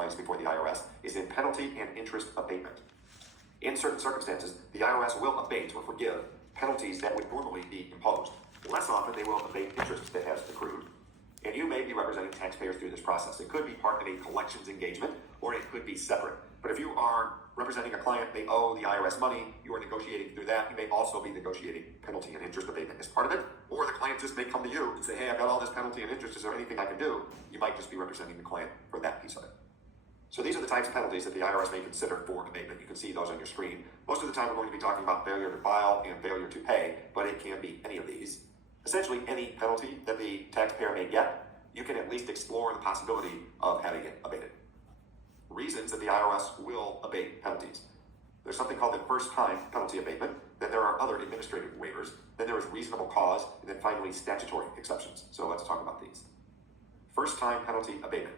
compliance before the IRS is in penalty and interest abatement. In certain circumstances, the IRS will abate or forgive penalties that would normally be imposed. Less often, they will abate interest that has accrued. And you may be representing taxpayers through this process. It could be part of a collections engagement, or it could be separate. But if you are representing a client, they owe the IRS money, you are negotiating through that. You may also be negotiating penalty and interest abatement as part of it. Or the client just may come to you and say, hey, I've got all this penalty and interest. Is there anything I can do? You might just be representing the client for that piece of it. So these are the types of penalties that the IRS may consider for abatement. You can see those on your screen. Most of the time, we're going to be talking about failure to file and failure to pay, but it can be any of these. Essentially, any penalty that the taxpayer may get, you can at least explore the possibility of having it abated. Reasons that the IRS will abate penalties. There's something called the first-time penalty abatement. Then there are other administrative waivers. Then there is reasonable cause, and then finally statutory exceptions. So let's talk about these. First-time penalty abatement.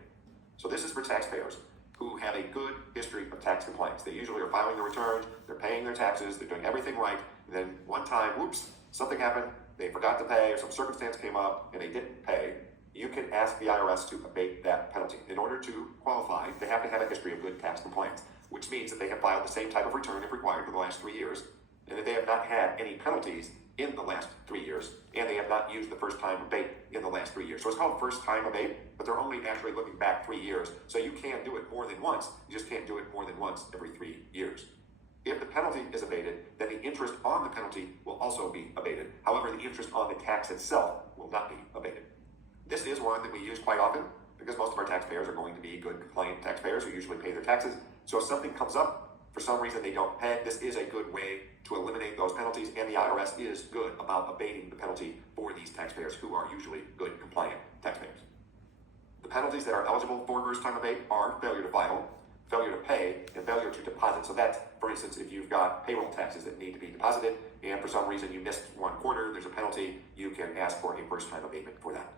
So this is for taxpayers who have a good history of tax compliance. They usually are filing their returns, they're paying their taxes, they're doing everything right, and then one time, whoops, something happened, they forgot to pay, or some circumstance came up, and they didn't pay. You can ask the IRS to abate that penalty. In order to qualify, they have to have a history of good tax compliance, which means that they have filed the same type of return if required for the last 3 years, and that they have not had any penalties in the last 3 years, and they have not used the first-time abate in the last 3 years. So it's called first-time abate, but they're only actually looking back 3 years, so you can do it more than once. You just can't do it more than once every 3 years. If the penalty is abated, then the interest on the penalty will also be abated. However, the interest on the tax itself will not be abated. This is one that we use quite often because most of our taxpayers are going to be good, compliant taxpayers who usually pay their taxes. So if something comes up, for some reason they don't pay, this is a good way to eliminate those penalties, and the IRS is good about abating the penalty for these taxpayers who are usually good, compliant taxpayers. The penalties that are eligible for first-time abate are failure to file, failure to pay, and failure to deposit. So that's, for instance, if you've got payroll taxes that need to be deposited, and for some reason you missed 1 quarter, there's a penalty, you can ask for a first-time abatement for that.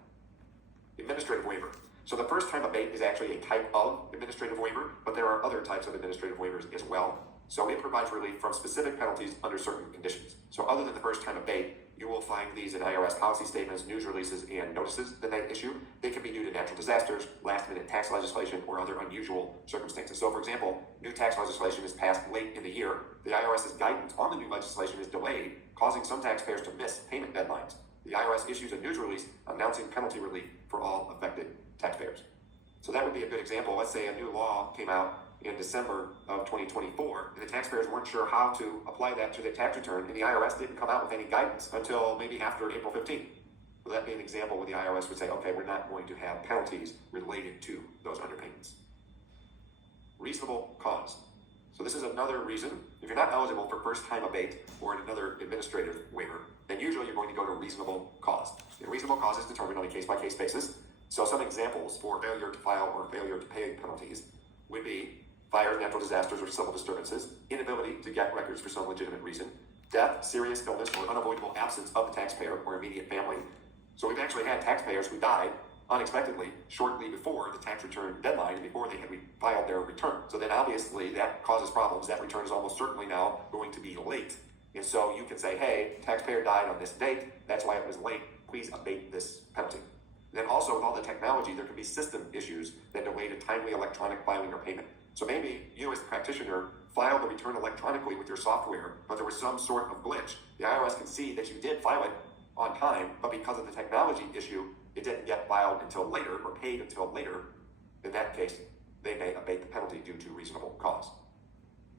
Administrative waiver. So the first-time abate is actually a type of administrative waiver, but there are other types of administrative waivers as well. So it provides relief from specific penalties under certain conditions. So other than the first-time abate, you will find these in IRS policy statements, news releases, and notices that they issue. They can be due to natural disasters, last-minute tax legislation, or other unusual circumstances. So, for example, new tax legislation is passed late in the year. The IRS's guidance on the new legislation is delayed, causing some taxpayers to miss payment deadlines. The IRS issues a news release announcing penalty relief for all affected taxpayers. So that would be a good example. Let's say a new law came out in December of 2024, and the taxpayers weren't sure how to apply that to their tax return, and the IRS didn't come out with any guidance until maybe after April 15th. So that'd be an example where the IRS would say, okay, we're not going to have penalties related to those underpayments. Reasonable cause. So this is another reason. If you're not eligible for first-time abate or another administrative waiver, then usually you're going to go to reasonable cause. And reasonable cause is determined on a case-by-case basis. So some examples for failure to file or failure to pay penalties would be fires, natural disasters, or civil disturbances, inability to get records for some legitimate reason, death, serious illness, or unavoidable absence of the taxpayer or immediate family. So we've actually had taxpayers who died unexpectedly shortly before the tax return deadline and before they had filed their return. So then obviously that causes problems. That return is almost certainly now going to be late. And so you can say, hey, taxpayer died on this date. That's why it was late. Please abate this penalty. Then also with all the technology, there can be system issues that delay the timely electronic filing or payment. So maybe you as the practitioner filed the return electronically with your software, but there was some sort of glitch. The IRS can see that you did file it on time, but because of the technology issue, it didn't get filed until later or paid until later. In that case, they may abate the penalty due to reasonable cause.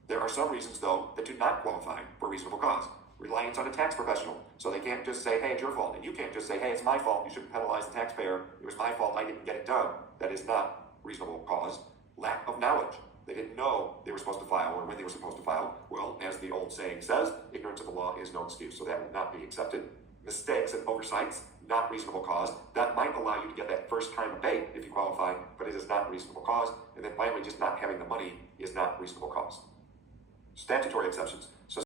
There are some reasons, though, that do not qualify for reasonable cause. Reliance on a tax professional. So they can't just say, hey, it's your fault. And you can't just say, hey, it's my fault. You shouldn't penalize the taxpayer. It was my fault. I didn't get it done. That is not reasonable cause. Lack of knowledge. They didn't know they were supposed to file or when they were supposed to file. Well, as the old saying says, ignorance of the law is no excuse. So that would not be accepted. Mistakes and oversights, not reasonable cause. That might allow you to get that first-time abate if you qualify, but it is not reasonable cause. And then finally, just not having the money is not reasonable cause. Statutory exceptions. So